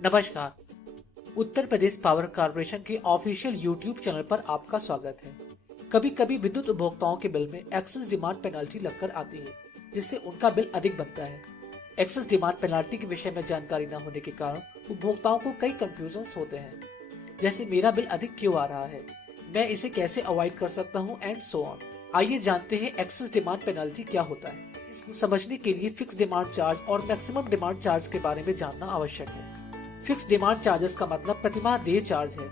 नमस्कार। Uttar Pradesh power corporation के official YouTube channel पर आपका स्वागत है। कभी कभी विद्युत उपभोक्ताओं के बिल में एक्सेस डिमांड पेनाल्टी लगकर आती है, जिससे उनका बिल अधिक बनता है। एक्सेस डिमांड पेनाल्टी के विषय में जानकारी न होने के कारण उपभोक्ताओं को कई कंफ्यूजन होते हैं, जैसे मेरा बिल अधिक क्यों आ रहा है, मैं इसे कैसे अवॉइड कर सकता हूँ एंड सो ऑन। आइए जानते हैं एक्सेस डिमांड पेनाल्टी क्या होता है। इसको समझने के लिए फिक्स डिमांड चार्ज और मैक्सिमम डिमांड चार्ज के बारे में जानना आवश्यक है। फिक्स डिमांड चार्जेस का मतलब प्रतिमाह देय चार्ज है,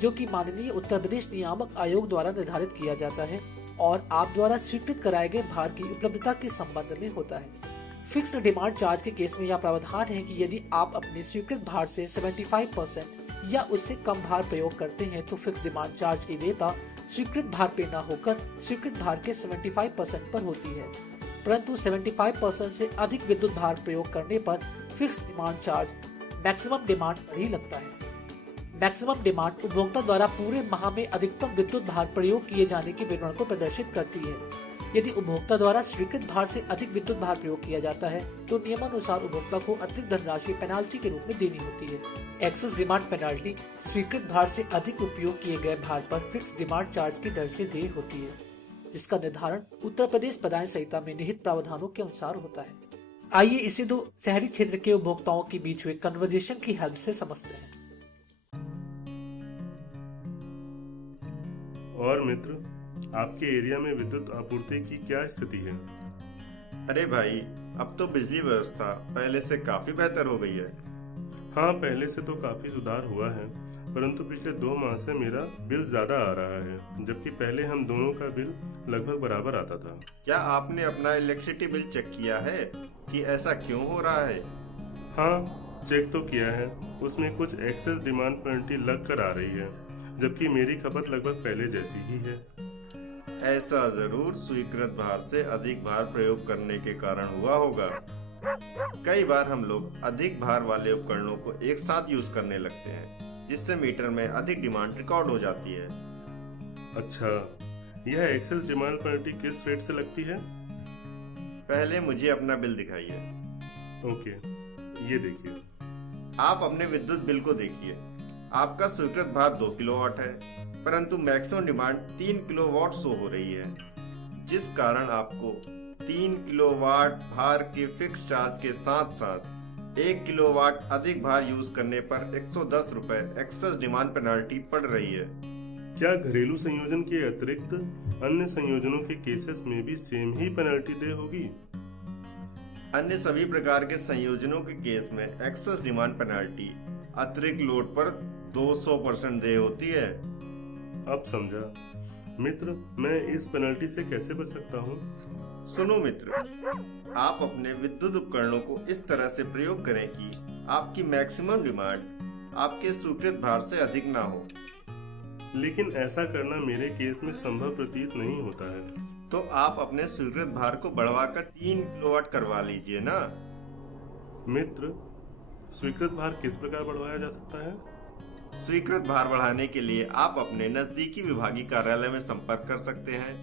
जो कि माननीय उत्तर प्रदेश नियामक आयोग द्वारा निर्धारित किया जाता है और आप द्वारा स्वीकृत कराए गए भार की उपलब्धता के संबंध में होता है। फिक्स्ड डिमांड चार्ज के केस में यह प्रावधान है कि यदि आप अपने स्वीकृत भार से 75% या उससे कम भार प्रयोग करते हैं तो फिक्स डिमांड चार्ज की देयता स्वीकृत भार पे न होकर स्वीकृत भार के 75% पर होती है, परंतु 75% से अधिक विद्युत भार प्रयोग करने पर fixed demand charge maximum demand पर ही लगता है। मैक्सिमम डिमांड उपभोक्ता द्वारा पूरे माह में अधिकतम विद्युत भार प्रयोग किए जाने के विवरण को प्रदर्शित करती है। यदि उपभोक्ता द्वारा स्वीकृत भार से अधिक विद्युत भार प्रयोग किया जाता है तो नियमानुसार उपभोक्ता को अतिरिक्त धनराशि पेनाल्टी के रूप में देनी होती है। एक्सेस डिमांड पेनाल्टी स्वीकृत भार से अधिक उपयोग किए गए भार पर फिक्स डिमांड चार्ज की दर से देय होती है, जिसका निर्धारण उत्तर प्रदेश प्रदान संहिता में निहित प्रावधानों के अनुसार होता है। आइए इसे दो शहरी क्षेत्र के उपभोक्ताओं के बीच हुए कन्वर्जेशन की हेल्प से समझते हैं। और मित्र, आपके एरिया में विद्युत आपूर्ति की क्या स्थिति है? अरे भाई, अब तो बिजली व्यवस्था पहले से काफी बेहतर हो गई है। हाँ, पहले से तो काफी सुधार हुआ है, परंतु पिछले 2 माह से मेरा बिल ज्यादा आ रहा है, जबकि पहले हम दोनों का बिल लगभग बराबर आता था। क्या आपने अपना इलेक्ट्रिसिटी बिल चेक किया है कि ऐसा क्यों हो रहा है? हाँ, चेक तो किया है। उसमें कुछ एक्सेस डिमांड पेनल्टी लग कर आ रही है, जबकि मेरी खपत लगभग पहले जैसी ही है। ऐसा जरूर स्वीकृत भार से अधिक भार प्रयोग करने के कारण हुआ होगा। कई बार हम लोग अधिक भार वाले उपकरणों को एक साथ यूज करने लगते हैं, जिससे मीटर में अधिक डिमांड रिकॉर्ड हो जाती है। अच्छा, यह एक्सेस डिमांड पेनल्टी किस रेट से लगती है? पहले मुझे अपना बिल दिखाइए। ओके, ये देखिए। आप अपने विद्युत बिल को देखिए। आपका स्वीकृत भार 2 किलोवाट है, परंतु मैक्सिमम डिमांड 3 किलोवाट शो हो रही है, जिस कारण आपको 3 किलोवाट भार के फिक्स चार्ज के साथ साथ 1 किलोवाट अधिक भार यूज करने पर 110 रुपए एक्सेस डिमांड पेनाल्टी पड़ रही है। क्या घरेलू संयोजन के अतिरिक्त अन्य संयोजनों के केसेस में भी सेम ही पेनल्टी देय होगी? अन्य सभी प्रकार के संयोजनों के केस में एक्सेस डिमांड पेनाल्टी अतिरिक्त लोड पर 200% देय होती है। अब समझा। मित्र, मैं इस पेनल्टी से कैसे बच सकता हूँ? सुनो मित्र, आप अपने विद्युत उपकरणों को इस तरह से प्रयोग करें कि आपकी मैक्सिमम डिमांड आपके स्वीकृत भार से अधिक ना हो। लेकिन ऐसा करना मेरे केस में संभव प्रतीत नहीं होता है। तो आप अपने स्वीकृत भार को बढ़वाकर 3 किलोवाट करवा लीजिए ना। मित्र, स्वीकृत भार किस प्रकार बढ़वाया जा सकता है? स्वीकृत भार बढ़ाने के लिए आप अपने नजदीकी विभागीय कार्यालय में संपर्क कर सकते हैं,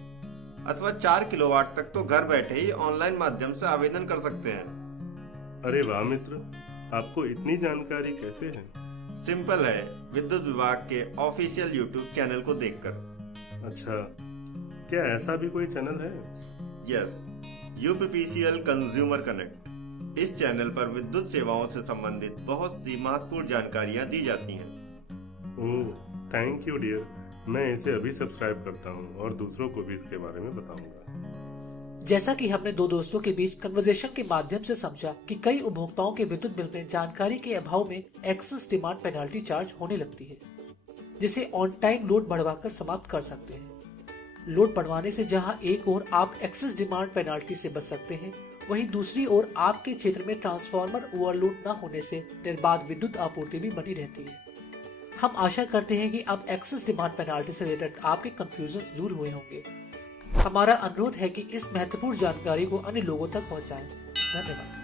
अथवा 4 किलोवाट तक तो घर बैठे ही ऑनलाइन माध्यम से आवेदन कर सकते हैं। अरे वाह मित्र, आपको इतनी जानकारी कैसे है? सिंपल है, विद्युत विभाग के ऑफिशियल यूट्यूब चैनल को देखकर। अच्छा, क्या ऐसा भी कोई चैनल है? Yes, UPPCL consumer connect. इस चैनल पर विद्युत सेवाओं से संबंधित बहुत सी महत्वपूर्ण जानकारियां दी जाती हैं। ओह, थैंक यू डियर। मैं इसे अभी सब्सक्राइब करता हूँ और दूसरों को भी इसके बारे में बताऊंगा। जैसा कि हमने दो दोस्तों के बीच कन्वर्सेशन के माध्यम से समझा कि कई उपभोक्ताओं के विद्युत बिल में जानकारी के अभाव में एक्सेस डिमांड पेनाल्टी चार्ज होने लगती है, जिसे ऑन टाइम लोड बढ़वाकर समाप्त कर सकते हैं। लोड बढ़वाने से जहां एक ओर आप एक्सेस डिमांड पेनाल्टी से बच सकते हैं, वहीं दूसरी ओर आपके क्षेत्र में ट्रांसफार्मर ओवरलोड न होने से निर्बाध विद्युत आपूर्ति भी बनी रहती है। हम आशा करते हैं कि अब एक्सेस डिमांड पेनाल्टी से रिलेटेड आपके कंफ्यूजन दूर हुए होंगे। हमारा अनुरोध है कि इस महत्वपूर्ण जानकारी को अन्य लोगों तक पहुंचाएं। धन्यवाद।